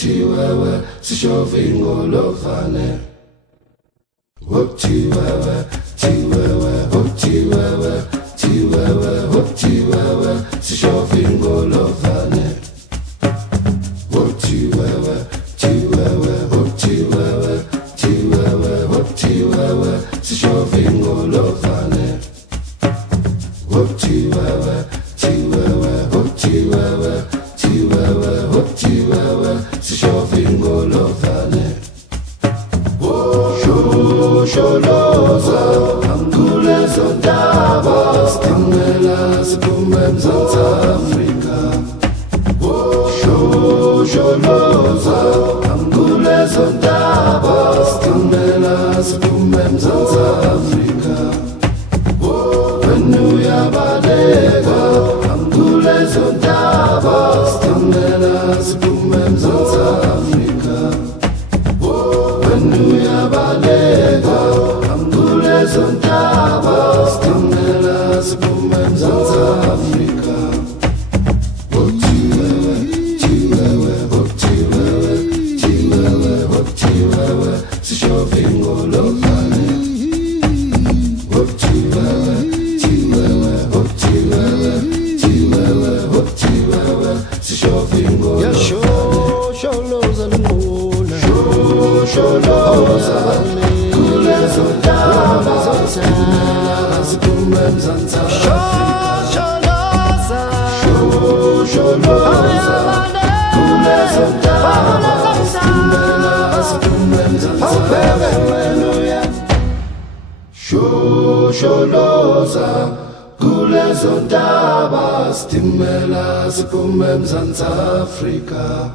Wokutiwewe, sishovingo lovane. Wokutiwewe, tiwewe, wokutiwewe, tiwewe, wokutiwewe, sishovingo lovane. Wokutiwewe, tiwewe, wokutiwewe, tiwewe, wokutiwewe, sishovingo lovane. Wokutiwewe, tiwewe, wokutiwewe, tiwewe, wokutiwewe, sishovingo lovane. Sholoza, kulezo ndaba, stimela siphume Mzansi Afrika. Sholoza, kulezo ndaba, stimela siphume Mzansi Afrika. Wenu yabaleka, kulezo ndaba, stimela siphume Mzansi Afrika. Wenu yabaleka, kulezo ndaba, stimela siphume Mzansi Afrika. Wokutiwewe, tiwewe, wokutiwewe, tiwewe, wokutiwewe, sishovingo lovane. Wokutiwewe, tiwewe, wokutiwewe, tiwewe, wokutiwewe, sishovingo lovane. Sholoza lungula, Sholoza, kulezo ndaba, stimela siphume Mzansi Afrika. Sholoza, kulezo ndaba, stimela siphume Mzansi Afrika. Sholoza, kulezo ndaba, stimela siphume Mzansi Afrika.